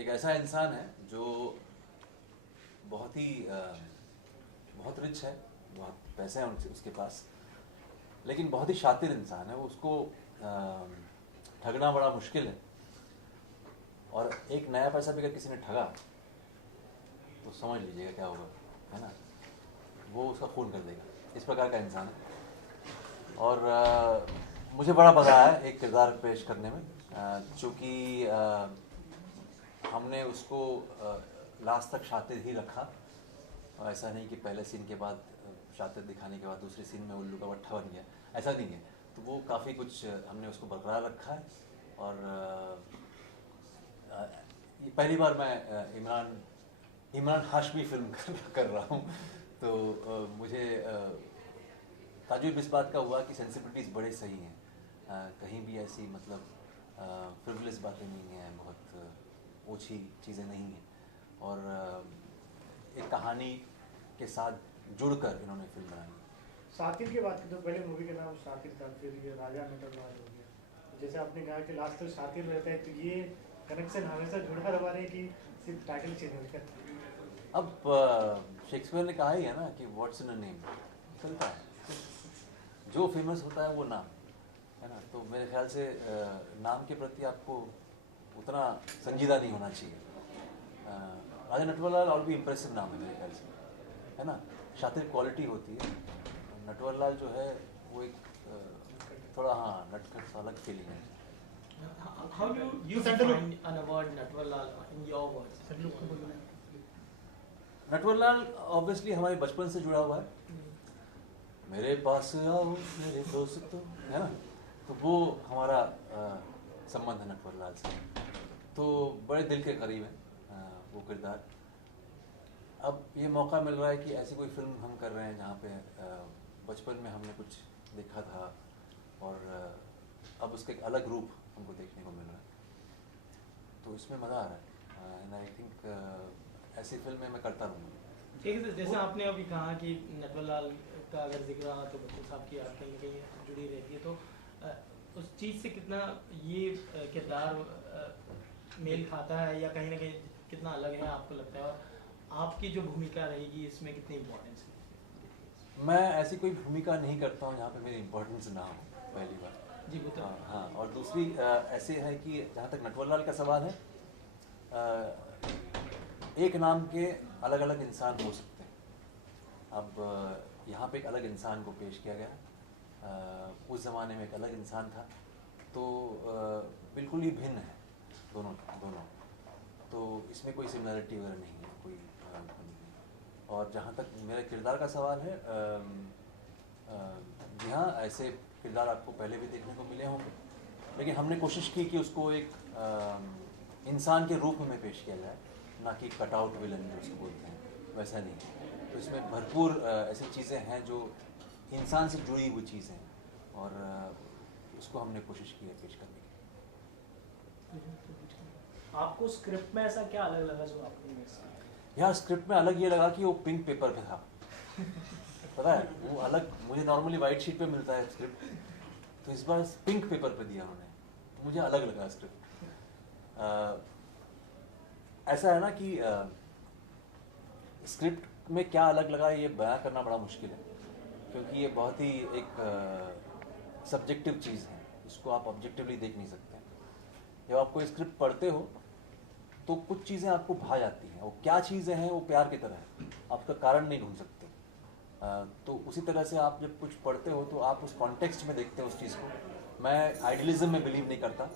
एक ऐसा इंसान है जो बहुत ही बहुत रिच है, बहुत पैसे हैं उसके पास, लेकिन बहुत ही शातिर इंसान है। वो उसको ठगना बड़ा मुश्किल है, और एक नया पैसा भी अगर किसी ने ठगा तो समझ लीजिएगा क्या होगा, है ना। वो उसका खून कर देगा, इस प्रकार का इंसान है। और मुझे बड़ा मज़ा आया एक किरदार पेश करने में, चूँकि हमने उसको लास्ट तक शातिर ही रखा, और ऐसा नहीं कि पहले सीन के बाद शातिर दिखाने के बाद दूसरे सीन में उल्लू का भट्ठा बन गया, ऐसा नहीं है। तो वो काफ़ी कुछ हमने उसको बरकरार रखा है। और ये पहली बार मैं इमरान हाशमी फिल्म कर रहा हूँ। तो मुझे ताजुब इस बात का हुआ कि सेंसिबिलिटीज़ बड़े सही हैं, कहीं भी ऐसी मतलब फ्रिवलेस बातें नहीं हैं, बहुत ओछी चीज़ें नहीं हैं, और एक कहानी के साथ जुड़कर इन्होंने फिल्म बनाई। शातिर की बात की तो पहले मूवी का नाम शातिर था, फिर ये राजा नटवरलाल हो गया। जैसे आपने कहा कि लास्ट तक शातिर रहता है, तो ये कनेक्शन हमेशा जुड़कर रहा है कि सिर्फ टाइटल चेंज हो गया? अब शेक्सपियर ने कहा ही है ना कि व्हाट्स इन अ नेम, चलता है, जो फेमस होता है वो नाम, है ना। तो मेरे ख्याल से नाम के प्रति आपको उतना संजीदा नहीं होना चाहिए। राजा नटवरलाल और भी इम्प्रेसिव नाम है मेरे ख्याल से, है ना। शातिर क्वालिटी होती है, नटवरलाल जो है वो एक थोड़ा हाँ नटखट सा अलग फीलिंग है। How do you define an award Natwarlal in your words? Natwarlal obviously हमारे बचपन से जुड़ा हुआ है, मेरे पास आओ मेरे दोस्तों, है ना। तो वो हमारा संबंध है नटवरलाल से, तो बड़े दिल के करीब है वो किरदार। अब ये मौका मिल रहा है कि ऐसी कोई फिल्म हम कर रहे हैं जहाँ पे बचपन में हमने कुछ देखा था, और अब उसके एक अलग रूप हमको देखने को मिल रहा है, तो इसमें मज़ा आ रहा है। एंड आई थिंक ऐसी फिल्में मैं करता रहूँगा। ठीक है, जैसे आपने अभी कहा कि नटवरलाल का अगर जिक्र रहा तो बच्चन साहब की याद कहीं ना कहीं जुड़ी रहती है, तो उस चीज़ से कितना ये किरदार मेल खाता है, या कहीं ना कहीं कितना अलग है आपको लगता है, और आपकी जो भूमिका रहेगी इसमें कितनी इम्पोर्टेंस है? मैं ऐसी कोई भूमिका नहीं करता हूँ जहाँ पे मेरी इम्पोर्टेंस ना हो, पहली बात जी वो तो हाँ। और दूसरी ऐसे है कि जहाँ तक नटवरलाल का सवाल है, एक नाम के अलग अलग इंसान हो सकते हैं। अब यहाँ पे एक अलग इंसान को पेश किया गया, उस ज़माने में एक अलग इंसान था, तो बिल्कुल ही भिन्न है दोनों दोनों। तो इसमें कोई सिमिलरिटी वगैरह नहीं है, कोई नहीं। और जहाँ तक मेरे किरदार का सवाल है, जी हाँ, ऐसे किरदार आपको पहले भी देखने को मिले होंगे, लेकिन हमने कोशिश की कि उसको एक इंसान के रूप में पेश किया जाए, ना कि कटआउट विलन जो उसको बोलते हैं, वैसा नहीं। तो इसमें भरपूर ऐसी चीज़ें हैं जो इंसान से जुड़ी हुई चीज़ें हैं, और उसको हमने कोशिश की है पेश करने की। आपको स्क्रिप्ट में ऐसा क्या अलग लगा जो आपने मिस किया? यार स्क्रिप्ट में अलग ये लगा कि वो पिंक पेपर पे था, पता है वो अलग, मुझे नॉर्मली वाइट शीट पे मिलता है स्क्रिप्ट, तो इस बार पिंक पेपर पे दिया उन्होंने, तो मुझे अलग लगा स्क्रिप्ट। ऐसा है ना कि स्क्रिप्ट में क्या अलग लगा ये बयां करना बड़ा मुश्किल है, क्योंकि ये बहुत ही एक सब्जेक्टिव चीज़ है, इसको आप ऑब्जेक्टिवली देख नहीं सकते। जब आप कोई स्क्रिप्ट पढ़ते हो तो कुछ चीज़ें आपको भा जाती हैं, वो क्या चीज़ें हैं, वो प्यार की तरह है, आप उसका कारण नहीं ढूंढ सकते। तो उसी तरह से आप जब कुछ पढ़ते हो तो आप उस कॉन्टेक्स्ट में देखते हो उस चीज़ को। मैं आइडियलिज्म में बिलीव नहीं करता,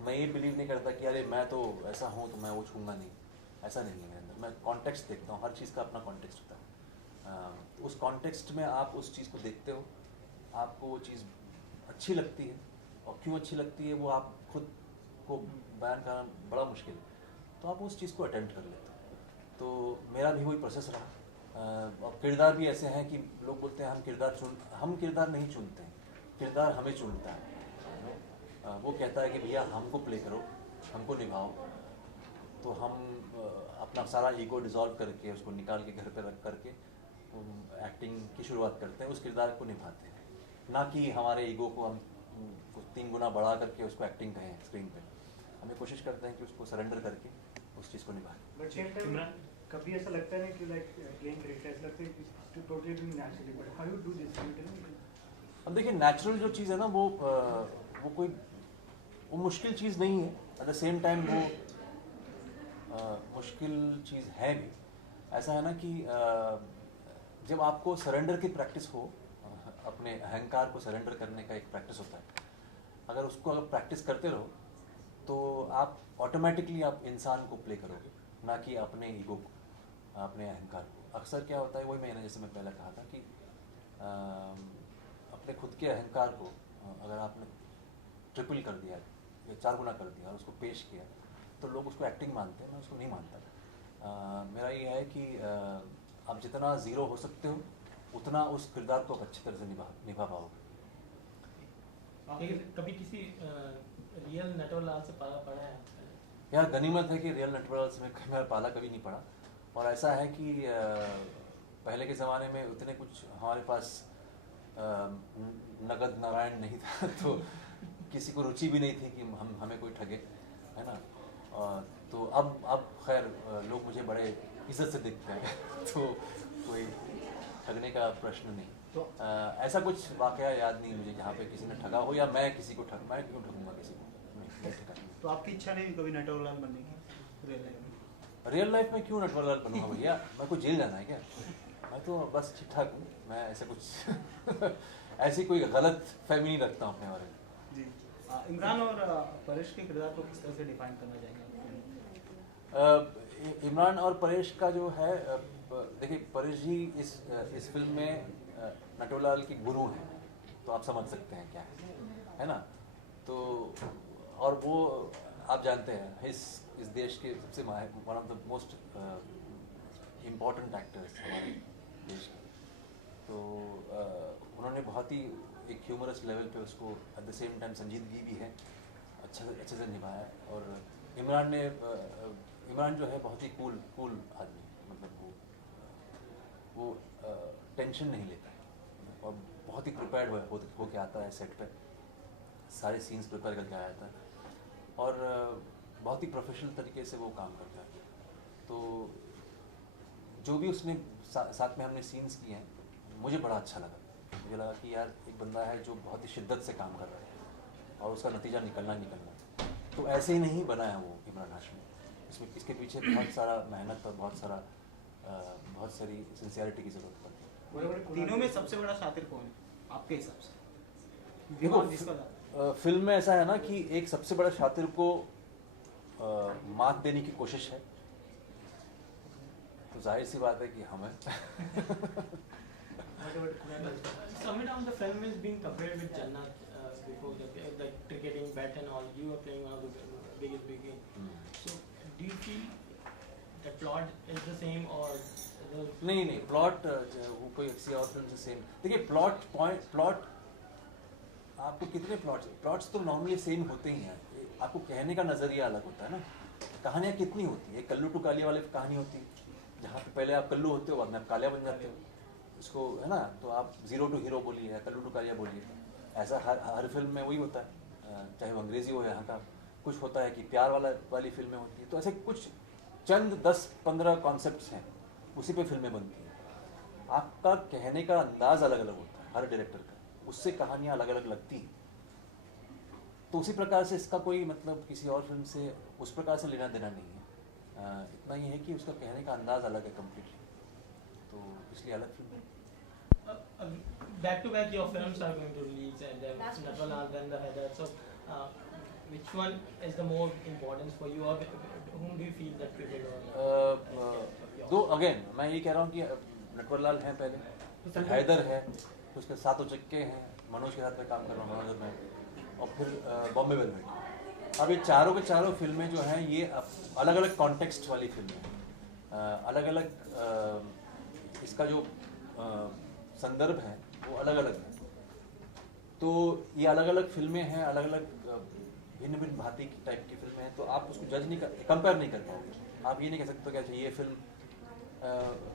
मैं ये बिलीव नहीं करता कि अरे मैं तो ऐसा हूँ तो मैं वो छूँगा नहीं, ऐसा नहीं है मेरे अंदर। मैं कॉन्टेक्स्ट देखता हूँ, हर चीज़ का अपना कॉन्टेक्स्ट होता है। तो उस कॉन्टेक्स्ट में आप उस चीज़ को देखते हो, आपको वो चीज़ अच्छी लगती है, और क्यों अच्छी लगती है वो आप खुद को बयान करना बड़ा मुश्किल है, तो आप उस चीज़ को अटेम्प्ट कर लेते हो। तो मेरा भी वही प्रोसेस रहा। और किरदार भी ऐसे हैं कि लोग बोलते हैं हम किरदार नहीं चुनते हैं, किरदार हमें चुनता है। वो कहता है कि भैया हमको प्ले करो, हमको निभाओ, तो हम अपना सारा ईगो डिज़ोल्व करके उसको निकाल के घर पर रख करके एक्टिंग की शुरुआत करते हैं, उस किरदार को निभाते हैं, ना कि हमारे ईगो को हम 3 गुना बढ़ा करके उसको एक्टिंग कहें स्क्रीन पे। हमें कोशिश करते हैं कि उसको सरेंडर करके उस चीज़ को निभाएं। बट सेम टाइम कभी ऐसा लगता है कि लाइक प्लेइंग कैरेक्टर ऐसा लगता है कि to totally doing naturally, but how you do this? अब देखिए नेचुरल जो चीज़ है ना वो मुश्किल चीज़ नहीं है, एट द सेम टाइम वो मुश्किल चीज़ है भी। ऐसा है ना कि जब आपको सरेंडर की प्रैक्टिस हो, अपने अहंकार को सरेंडर करने का एक प्रैक्टिस होता है, अगर उसको अगर प्रैक्टिस करते रहो तो आप ऑटोमेटिकली आप इंसान को प्ले करोगे, ना कि अपने ईगो को, अपने अहंकार को। अक्सर क्या होता है, वही मैंने जैसे मैं पहले कहा था कि अपने खुद के अहंकार को अगर आपने ट्रिपल कर दिया या 4 गुना कर दिया और उसको पेश किया तो लोग उसको एक्टिंग मानते हैं, मैं उसको नहीं मानता। मेरा ये है कि आप जितना ज़ीरो हो सकते हो उतना उस किरदार को आप अच्छी तरह से निभा पाओगे। लेकिन कभी किसी रियल नटवरलाल से पढ़ा है? यार गनीमत है कि रियल नटवरलाल से मेरा पाला कभी नहीं पड़ा। और ऐसा है कि पहले के ज़माने में उतने कुछ हमारे पास नगद नारायण नहीं था तो किसी को रुचि भी नहीं थी कि हमें कोई ठगे, है ना। तो अब खैर लोग मुझे बड़े इज्जत से देखते हैं तो कोई ठगने का प्रश्न नहीं। तो ऐसा कुछ वाकया याद नहीं मुझे जहाँ पे किसी ने ठगा हो या मैं किसी को मैं क्यों ठगूंगा किसी को, नहीं ठगा। तो आपकी इच्छा नहीं कभी नटवरलाल बनने की रियल लाइफ में? रियल लाइफ में क्यों नटवरलाल बनूंगा भैया, मैं को जेल जाना है क्या? मैं तो बस ठीक ठाक हूँ, मैं ऐसा कुछ ऐसी कोई गलत फहमी नहीं रखता हूँ अपने बारे में। जी इमरान और परेश के किरदार को किस तरह से डिफाइन करना चाहेंगे? इमरान और परेश का जो है, देखिए परेश जी इस फिल्म में नटवरलाल की गुरु हैं, तो आप समझ सकते हैं क्या है ना। तो और वो आप जानते हैं इस देश के सबसे one of the most important actors हमारे देश के। तो उन्होंने बहुत ही एक ह्यूमरस लेवल पे उसको एट द सेम टाइम संजीदगी भी है, अच्छे से निभाया। और इमरान जो है बहुत ही कूल आदमी, मतलब वो टेंशन नहीं लेता है और बहुत ही प्रिपेयर्ड हो के आता है सेट पे, सारे सीन्स प्रिपेयर करके आया था और बहुत ही प्रोफेशनल तरीके से वो काम करता है। तो जो भी उसने साथ में हमने सीन्स किए हैं, मुझे बड़ा अच्छा लगा। मुझे लगा कि यार एक बंदा है जो बहुत ही शिद्दत से काम कर रहा है और उसका नतीजा निकलना। तो ऐसे ही नहीं बना है वो इमरान हाशमी, इसके पीछे बहुत सारा मेहनत और बहुत सारी सिंसियरिटी की ज़रूरत पड़ती है। तीनों में सबसे बड़ा शातिर कौन है आपके हिसाब से? देखो फिल्म में ऐसा है ना कि एक सबसे बड़ा शातिर को मात देने की कोशिश है, तो जाहिर सी बात है कि हम हैं। Summit of the film is being compared with Jannat before the cricketing bat and all. You are playing one of the biggest big game. So do you feel the plot is the same or नहीं plot वो कोई किसी और film से same. देखिए plot आपको कितने plots तो नॉर्मली सेम होते ही हैं, आपको कहने का नज़रिया अलग होता है ना। कहानियाँ कितनी होती है, कल्लू टू कालिया वाली कहानी होती है जहाँ पे पहले आप कल्लू होते हो बाद में आप कालिया बन जाते हो, इसको है ना। तो आप ज़ीरो टू हीरो बोलिए या कल्लू टू कालिया बोलिए, ऐसा हर फिल्म में वही होता है, चाहे वो अंग्रेज़ी हो यहाँ का। कुछ होता है कि प्यार वाली फिल्में होती है, तो ऐसे कुछ चंद 10-15 कॉन्सेप्ट्स हैं, उसी पे फिल्में बनती हैं। आपका कहने का अंदाज अलग अलग होता है हर डायरेक्टर का, उससे कहानियाँ अलग अलग लगती हैं। तो उसी प्रकार से इसका कोई मतलब किसी और फिल्म से उस प्रकार से लेना देना नहीं है। इतना ही है कि उसका कहने का अंदाज अलग है कम्प्लीटली, तो इसलिए अलग फिल्म है। back to back your films are going to release and then Natwalal, then the Heather. So which one is the more importance for you or whom do you feel that prevail? दो again मैं ये कह रहा हूँ कि नटवरलाल हैं पहले, हैदर है, फिर उसके साथ उचक्के हैं, मनोज के साथ में काम कर रहा हूँ, मनोज में, और फिर बॉम्बे वेलवेट। अब ये चारों के चारों फिल्में जो हैं ये अलग अलग कॉन्टेक्स्ट वाली फिल्में हैं, अलग अलग इसका जो संदर्भ है वो अलग अलग है। तो ये अलग अलग फिल्में हैं, अलग अलग भिन्न भिन्न भांति की टाइप की फिल्में हैं, तो आप उसको जज नहीं कंपेयर नहीं कर पाओगे। आप ये नहीं कह सकते कि ये फिल्म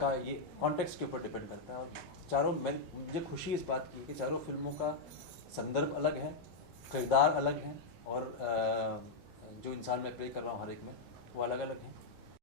का ये कॉन्टेक्स्ट के ऊपर डिपेंड करता है। और चारों मुझे खुशी इस बात की कि चारों फिल्मों का संदर्भ अलग है, किरदार अलग हैं और जो इंसान मैं प्ले कर रहा हूँ हर एक में वो अलग अलग हैं।